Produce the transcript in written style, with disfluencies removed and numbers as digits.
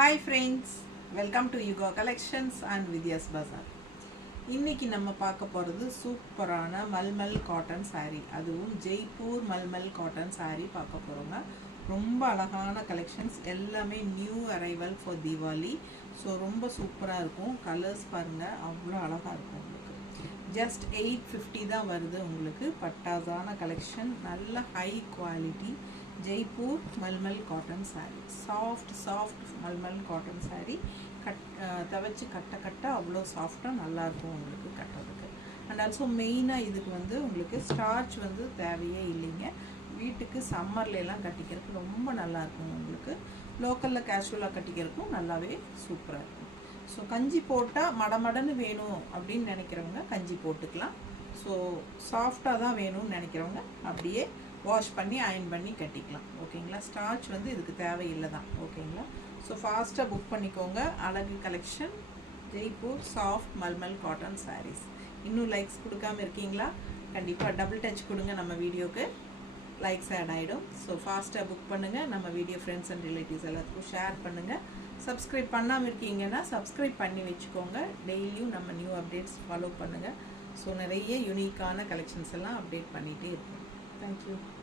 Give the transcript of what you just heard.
Hi friends, welcome to Yuga Collections and Vidya's Bazaar. இன்னைக்கு நம்ம பார்க்க போறது சூப்பரான மல்மல் காட்டன் saree. அதுவும் ஜெய்ப்பூர் மல்மல் காட்டன் saree பார்க்க போறோங்க. ரொம்ப அழகான கலெக்ஷன்ஸ் எல்லாமே new arrival for Deepavali. So ரொம்ப சூப்பராக இருக்கும். கலர்ஸ் பாருங்க அவ்வளோ அழகாக இருக்கும் உங்களுக்கு. ஜஸ்ட் 850 தான் வருது உங்களுக்கு. பட்டாசான கலெக்ஷன், நல்ல high quality Jaipur mulmul cotton saree. Soft mulmul cotton saree. தவச்சு கட்ட அவ்வளோ சாஃப்டாக நல்லாயிருக்கும் உங்களுக்கு கட்டுறதுக்கு. அண்ட் ஆல்சோ மெயினாக இதுக்கு உங்களுக்கு ஸ்டார்ச் தேவையே இல்லைங்க. வீட்டுக்கு சம்மர்லாம் கட்டிக்கிறதுக்கு ரொம்ப நல்லாயிருக்கும் உங்களுக்கு. லோக்கலில் கேஷுவலாக கட்டிக்கிறதுக்கும் நல்லாவே சூப்பராக இருக்கும். ஸோ கஞ்சி போட்டால் மடமடன்னு வேணும் அப்படின்னு நினைக்கிறவங்க கஞ்சி போட்டுக்கலாம். ஸோ சாஃப்டாக தான் வேணும்னு நினைக்கிறவங்க அப்படியே வாஷ் பண்ணி அயன் பண்ணி கட்டிக்கலாம். ஓகேங்களா. ஸ்டார்ச் இதுக்கு தேவையில்லை தான். ஓகேங்களா. ஸோ ஃபாஸ்ட்டாக புக் பண்ணிக்கோங்க. அழகு collection Jaipur soft mulmul cotton sarees. இன்னும் லைக்ஸ் கொடுக்காமல் இருக்கீங்களா? கண்டிப்பாக டபுள் டச் கொடுங்க. நம்ம வீடியோக்கு லைக்ஸ் ஆட் ஆகிடும். ஸோ ஃபாஸ்ட்டாக புக் பண்ணுங்கள். நம்ம வீடியோ ஃப்ரெண்ட்ஸ் அண்ட் ரிலேட்டிவ்ஸ் எல்லாத்துக்கும் ஷேர் பண்ணுங்கள். சப்ஸ்கிரைப் பண்ணாமல் இருக்கீங்கன்னா சப்ஸ்கிரைப் பண்ணி வச்சுக்கோங்க. டெய்லியும் நம்ம நியூ அப்டேட்ஸ் ஃபாலோ பண்ணுங்கள். ஸோ நிறைய யூனிக்கான கலெக்ஷன்ஸ் எல்லாம் அப்டேட் பண்ணிகிட்டே இருக்கோம். தேங்க்யூ.